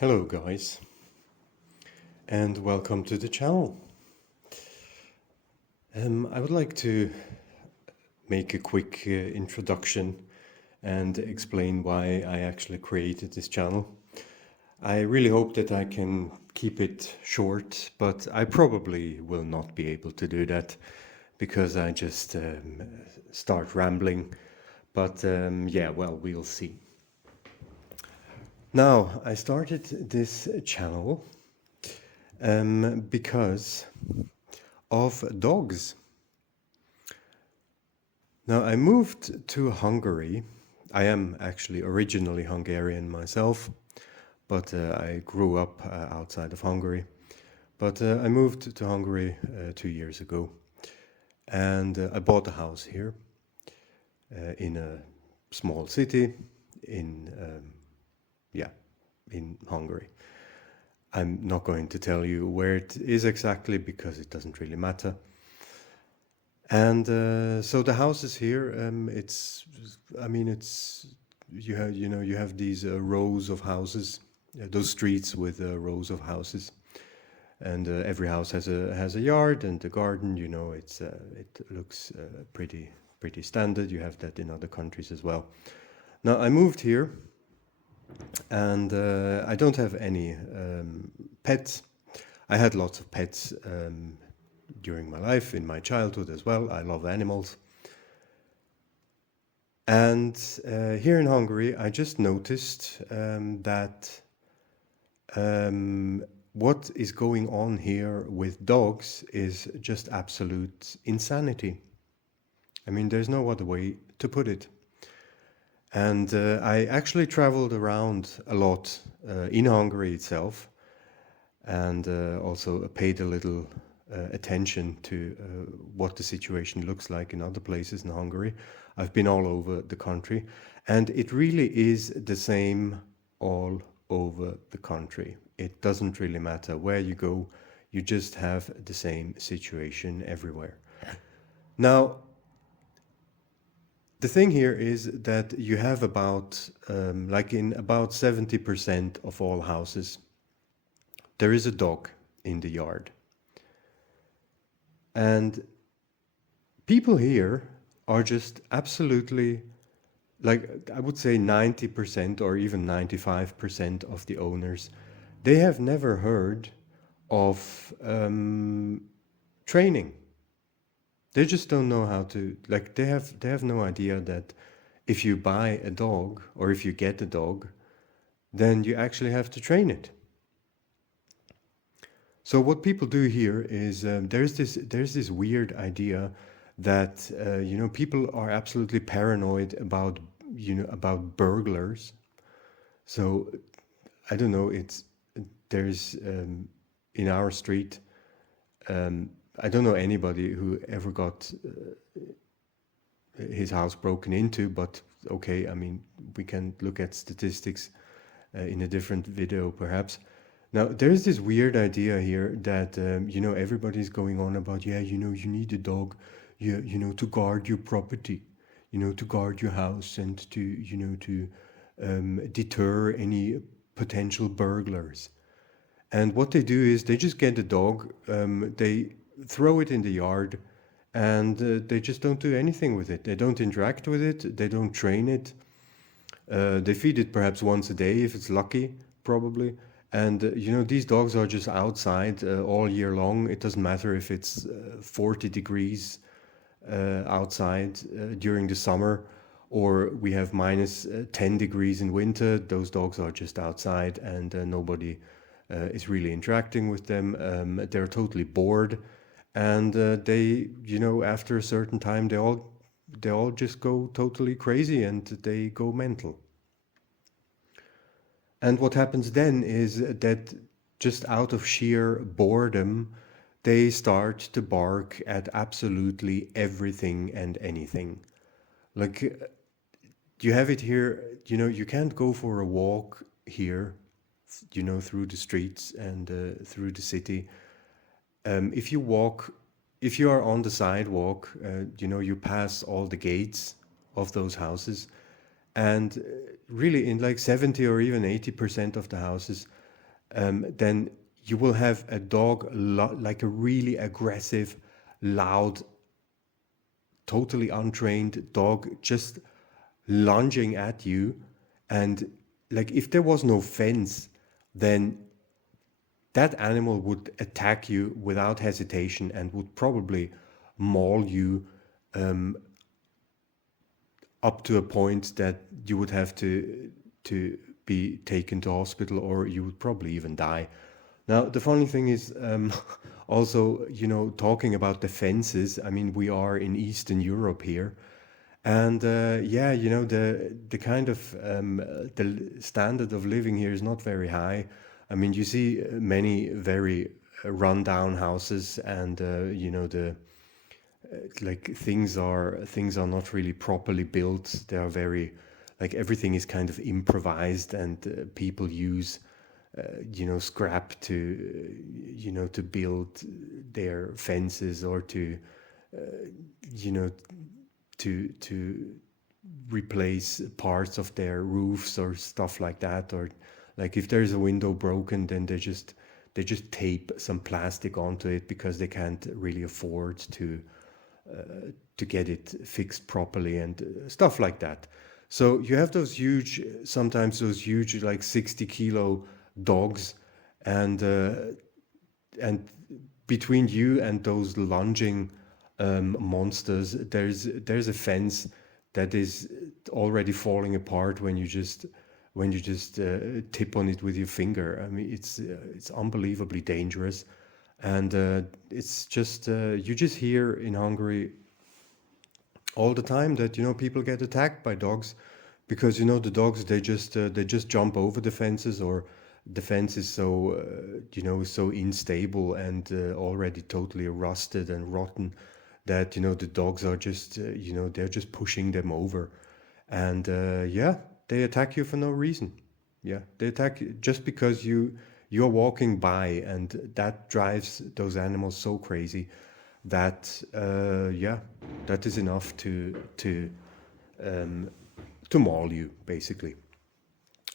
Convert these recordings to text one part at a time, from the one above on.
Hello guys, and welcome to the channel. I would like to make a quick introduction and explain why I actually created this channel. I really hope that I can keep it short, but I probably will not be able to do that because I just start rambling. But yeah, well, we'll see. Now, I started this channel because of dogs. Now, I moved to Hungary. I am actually originally Hungarian myself, but I grew up outside of Hungary. But I moved to Hungary 2 years ago, and I bought a house here in a small city in in Hungary. I'm not going to tell you where it is exactly because it doesn't really matter. And so the houses here, you have these rows of houses, those streets with rows of houses, and every house has a yard and a garden. It looks pretty standard. You have that in other countries as well. Now I moved here, and I don't have any pets. I had lots of pets during my life, in my childhood as well. I love animals. And here in Hungary, I just noticed that what is going on here with dogs is just absolute insanity. I mean, there's no other way to put it. And I actually traveled around a lot in Hungary itself, and also paid a little attention to what the situation looks like in other places in Hungary. I've been all over the country, and it really is the same all over the country. It doesn't really matter where you go, you just have the same situation everywhere. Now, the thing here is that you have about, like in about 70% of all houses, there is a dog in the yard. And people here are just absolutely, like I would say 90% or even 95% of the owners, they have never heard of training. They just don't know how to, like they have no idea that if you buy a dog or if you get a dog, then you actually have to train it. So what people do here is there's this weird idea that people are absolutely paranoid about burglars. So I don't know. There's in our street. I don't know anybody who ever got his house broken into, but okay. I mean, we can look at statistics in a different video, perhaps. Now, there's this weird idea here that, everybody's going on about, you need a dog, to guard your property, to guard your house and to deter any potential burglars. And what they do is they just get a dog, they throw it in the yard, and they just don't do anything with it. They don't interact with it, they don't train it. They feed it perhaps once a day if it's lucky, probably. And, these dogs are just outside all year long. It doesn't matter if it's 40 degrees outside during the summer, or we have minus 10 degrees in winter. Those dogs are just outside, and nobody is really interacting with them. They're totally bored. And they, after a certain time, they all just go totally crazy and they go mental. And what happens then is that just out of sheer boredom, they start to bark at absolutely everything and anything. Like, you have it here, you can't go for a walk here, through the streets and through the city. If you are on the sidewalk, you pass all the gates of those houses. And really, in like 70 or even 80% of the houses, then you will have a dog like a really aggressive, loud, totally untrained dog just lunging at you. And like if there was no fence, then that animal would attack you without hesitation and would probably maul you up to a point that you would have to be taken to hospital, or you would probably even die. Now, the funny thing is, also, talking about the fences, I mean, we are in Eastern Europe here. And yeah, the kind of the standard of living here is not very high. I mean, you see many very rundown houses, and the like things are not really properly built. They are very like everything is kind of improvised, and people use scrap to build their fences, or to you know to replace parts of their roofs or stuff like that. Or like if there's a window broken, then they just tape some plastic onto it because they can't really afford to get it fixed properly, and stuff like that. So you have sometimes those huge like 60-kilo dogs, and and between you and those lunging monsters, there's a fence that is already falling apart when you just tip on it with your finger. I mean, it's unbelievably dangerous, and it's just you just hear in Hungary all the time that people get attacked by dogs, because the dogs, they just jump over the fences, or the fence is so unstable and already totally rusted and rotten, that the dogs are just they're just pushing them over. And yeah, they attack you for no reason. Yeah, they attack you just because you're walking by, and that drives those animals so crazy that yeah, that is enough um, to maul you, basically.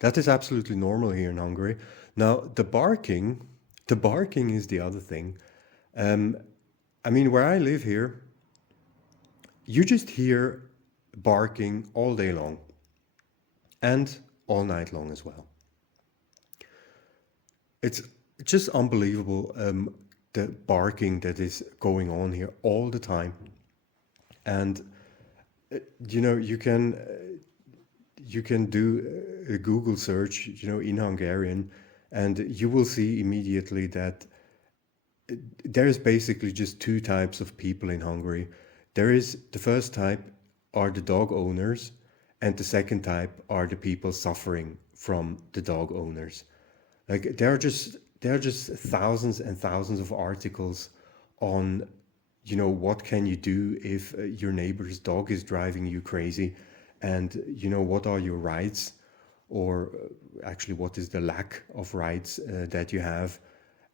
That is absolutely normal here in Hungary. Now, the barking is the other thing. Um, I mean, where I live here, you just hear barking all day long, and all night long as well. It's just unbelievable, the barking that is going on here all the time. And you can do a Google search, in Hungarian, and you will see immediately that there is basically just two types of people in Hungary. There is the first type are the dog owners, and the second type are the people suffering from the dog owners. Like there are just thousands and thousands of articles on, what can you do if your neighbor's dog is driving you crazy, and what are your rights, or actually what is the lack of rights that you have.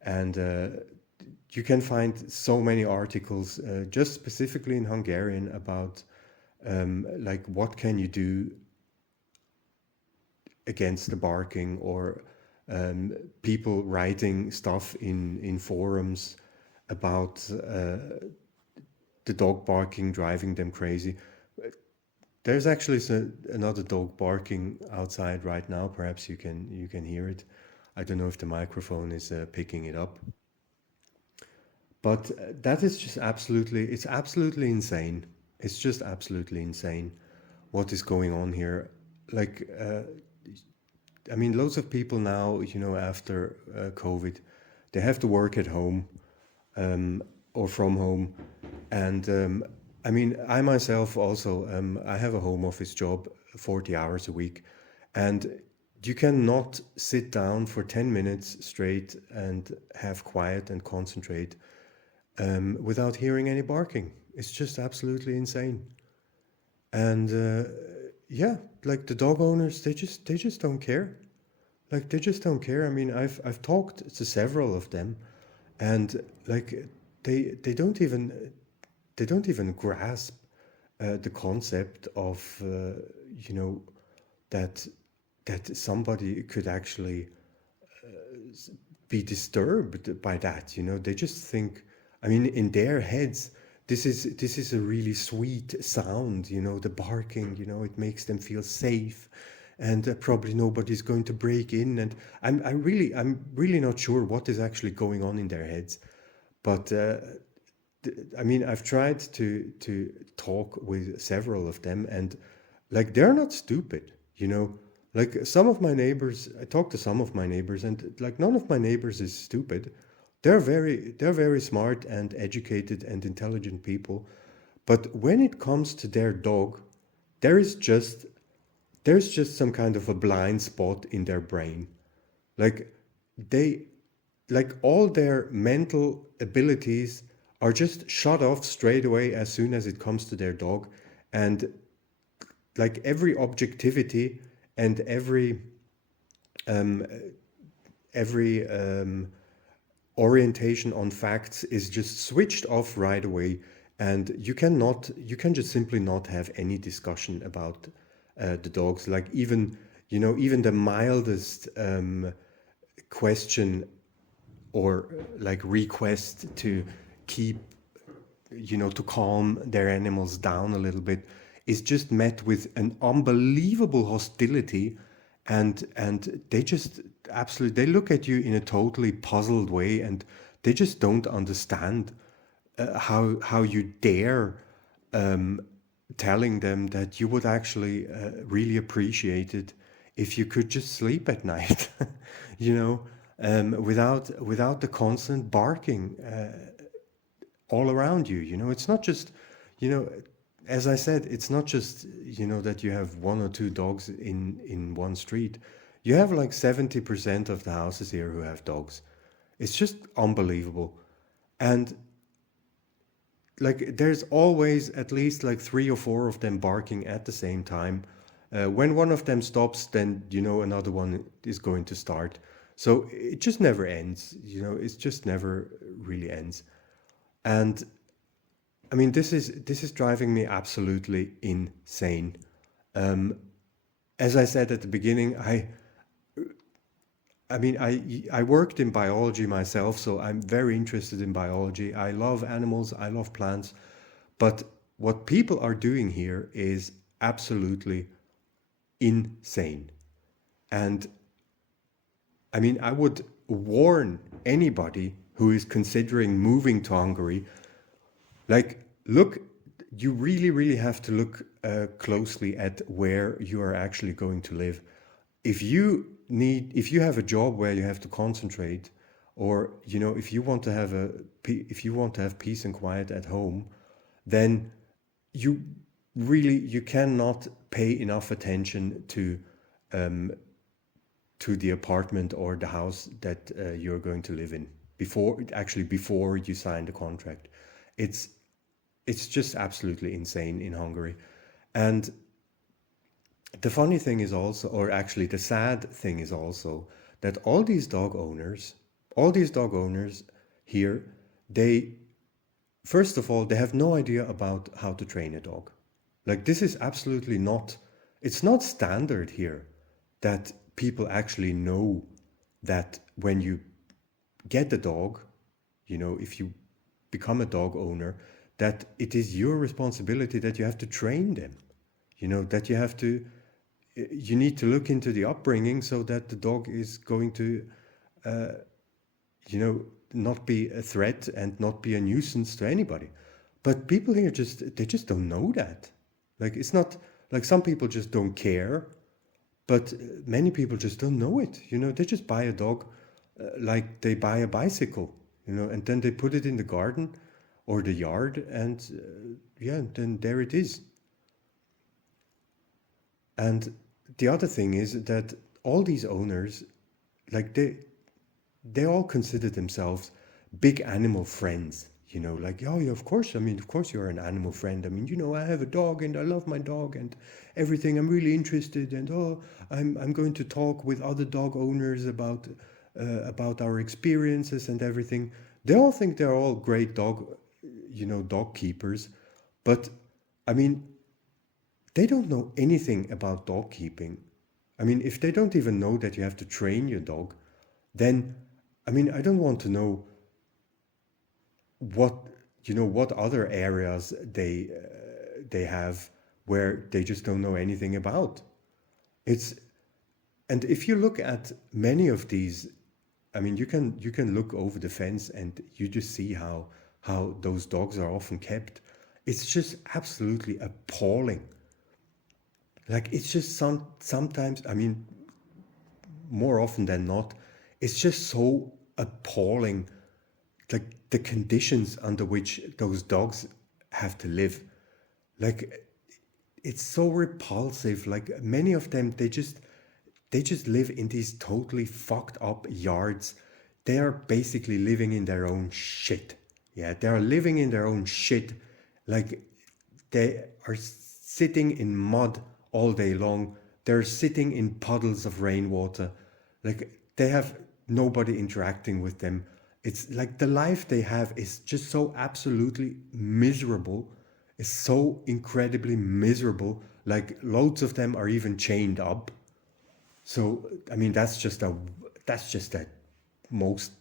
And you can find so many articles just specifically in Hungarian about like what can you do against the barking, or people writing stuff in forums about the dog barking driving them crazy. There's actually another dog barking outside right now. Perhaps you can hear it. I don't know if the microphone is picking it up, but that is just it's absolutely insane. It's just absolutely insane what is going on here. Like, I mean, loads of people now, after COVID, they have to work at home, or from home. And I mean, I myself also, I have a home office job, 40 hours a week. And you cannot sit down for 10 minutes straight and have quiet and concentrate without hearing any barking. It's just absolutely insane. And yeah, like the dog owners, they just don't care. Like they just don't care. I mean, I've talked to several of them, and like they don't even grasp the concept of you know that somebody could actually be disturbed by that. They just think, I mean, in their heads, this is a really sweet sound. The barking. It makes them feel safe, and probably nobody's going to break in. And I'm really not sure what is actually going on in their heads. But I mean, I've tried to talk with several of them, and like they're not stupid. Like some of my neighbors, I talked to some of my neighbors, and like none of my neighbors is stupid. They're very smart and educated and intelligent people. But when it comes to their dog, there is just there's just some kind of a blind spot in their brain. Like they like all their mental abilities are just shut off straight away as soon as it comes to their dog. And like every objectivity and um, every orientation on facts is just switched off right away, and you can just simply not have any discussion about the dogs. Like even the mildest question or like request to keep to calm their animals down a little bit is just met with an unbelievable hostility, and they just absolutely they look at you in a totally puzzled way, and they just don't understand how you dare telling them that you would actually really appreciate it if you could just sleep at night, you know, without the constant barking all around you. It's not just, you know, as I said, it's not just that you have one or two dogs in one street. You have like 70% of the houses here who have dogs. It's just unbelievable, and like there's always at least like three or four of them barking at the same time. When one of them stops, then another one is going to start. So it just never ends. It just never really ends. And I mean, this is driving me absolutely insane. Um, as I said at the beginning, I mean, I worked in biology myself, so I'm very interested in biology. I love animals, I love plants, but what people are doing here is absolutely insane. And I mean, I would warn anybody who is considering moving to Hungary, like, look, you really, really have to look closely at where you are actually going to live. If you have a job where you have to concentrate, or if you want to have peace and quiet at home, then you you cannot pay enough attention um, to the apartment or the house that you're going to live in before you sign the contract. It's it's just absolutely insane in Hungary. And the funny thing is also, or actually the sad thing is also, that all these dog owners here, they, first of all, they have no idea about how to train a dog. Like, this is absolutely not, it's not standard here that people actually know that when you get a dog, if you become a dog owner, that it is your responsibility, that you have to train them, that you need to look into the upbringing so that the dog is going to, not be a threat and not be a nuisance to anybody. But people here they just don't know that. Like, it's not like some people just don't care, but many people just don't know it. They just buy a dog like they buy a bicycle, and then they put it in the garden or the yard, and yeah, then there it is. And the other thing is that all these owners, like they all consider themselves big animal friends. Like, oh yeah, of course. I mean, of course you're an animal friend. I mean, I have a dog and I love my dog and everything. I'm really interested, and oh, I'm going to talk with other dog owners about our experiences and everything. They all think they're all great dog keepers, but I mean, they don't know anything about dog keeping. I mean, if they don't even know that you have to train your dog, then I mean, I don't want to know what what other areas they have where they just don't know anything about. It's and if you look at many of these, I mean, you can look over the fence and you just see how those dogs are often kept. It's just absolutely appalling. Like it's just sometimes, I mean, more often than not, it's just so appalling, like the conditions under which those dogs have to live. Like it's so repulsive. Like many of them, they just live in these totally fucked up yards. They are basically living in their own shit. Yeah, they are living in their own shit. Like they are sitting in mud all day long. They're sitting in puddles of rainwater. Like they have nobody interacting with them. It's like the life they have is just so absolutely miserable. It's so incredibly miserable. Like loads of them are even chained up. So I mean that's just a most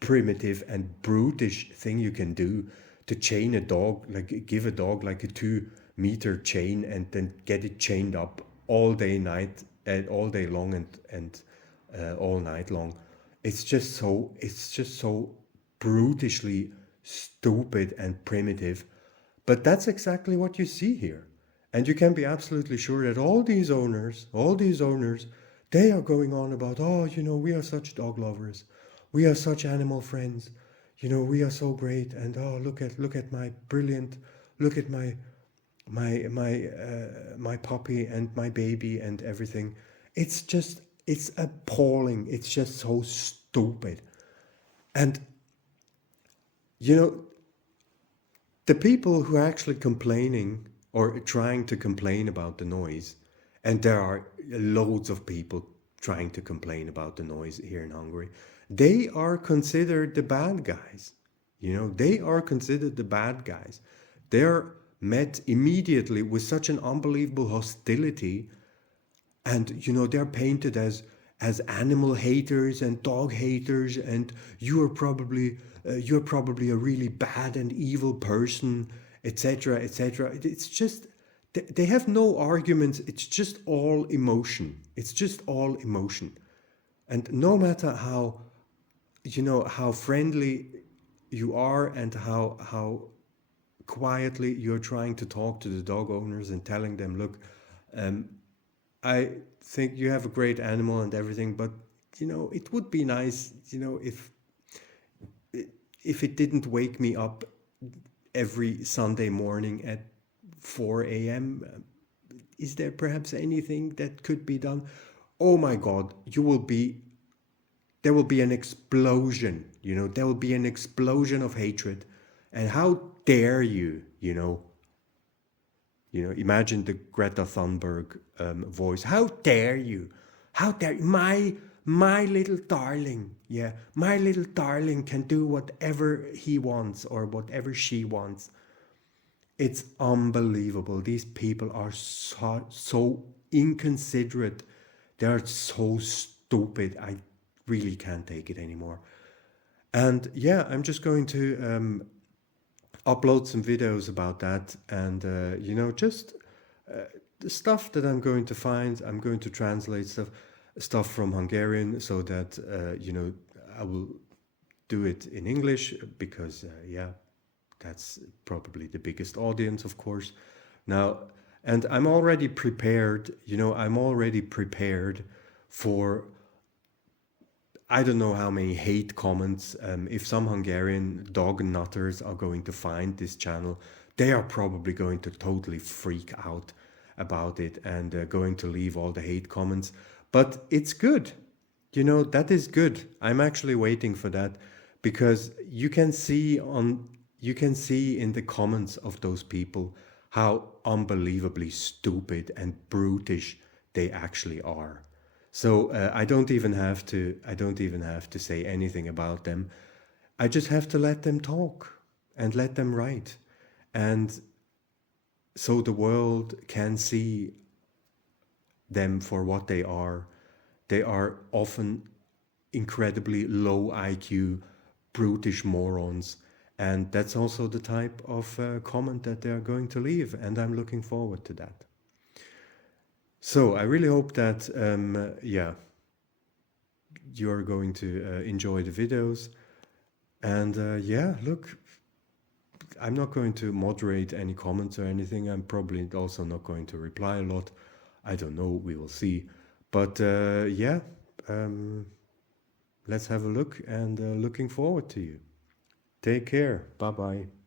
primitive and brutish thing you can do, to chain a dog, like give a dog like a 2 meter chain and then get it chained up all day night and all day long and all night long. It's just so brutishly stupid and primitive. But that's exactly what you see here. And you can be absolutely sure that all these owners, they are going on about, oh, we are such dog lovers. We are such animal friends. We are so great. And oh, look at my brilliant, look at my puppy and my baby and everything. It's appalling. It's just so stupid. And you know, the people who are actually complaining or trying to complain about the noise, and there are loads of people trying to complain about the noise here in Hungary, they are considered the bad guys. They are considered the bad guys. They're met immediately with such an unbelievable hostility, and they're painted as animal haters and dog haters, and you're probably a really bad and evil person, etc., etc. It's just they have no arguments. It's just all emotion. It's just all emotion. And no matter how friendly you are, and how quietly you're trying to talk to the dog owners and telling them, look, I think you have a great animal and everything, but it would be nice, if it didn't wake me up every Sunday morning at 4 a.m. Is there perhaps anything that could be done? Oh my God, there will be an explosion, there will be an explosion of hatred. And how dare imagine the Greta Thunberg voice. How dare you? How dare my little darling? Yeah, my little darling can do whatever he wants or whatever she wants. It's unbelievable. These people are so inconsiderate. They are so stupid. I really can't take it anymore. And yeah, I'm just going to upload some videos about that, and just the stuff that I'm going to find. I'm going to translate stuff from Hungarian, so that I will do it in English, because yeah, that's probably the biggest audience, of course. Now, and I'm already prepared. I'm already prepared for I don't know how many hate comments. If some Hungarian dog nutters are going to find this channel, they are probably going to totally freak out about it, and going to leave all the hate comments. But it's good. That is good. I'm actually waiting for that, because you can see in the comments of those people how unbelievably stupid and brutish they actually are. So I don't even have to say anything about them. I just have to let them talk and let them write. And so the world can see them for what they are. They are often incredibly low IQ, brutish morons. And that's also the type of comment that they're going to leave. And I'm looking forward to that. So I really hope that, yeah, you're going to enjoy the videos. And yeah, look, I'm not going to moderate any comments or anything. I'm probably also not going to reply a lot. I don't know. We will see. But yeah, um, let's have a look and looking forward to you. Take care. Bye bye.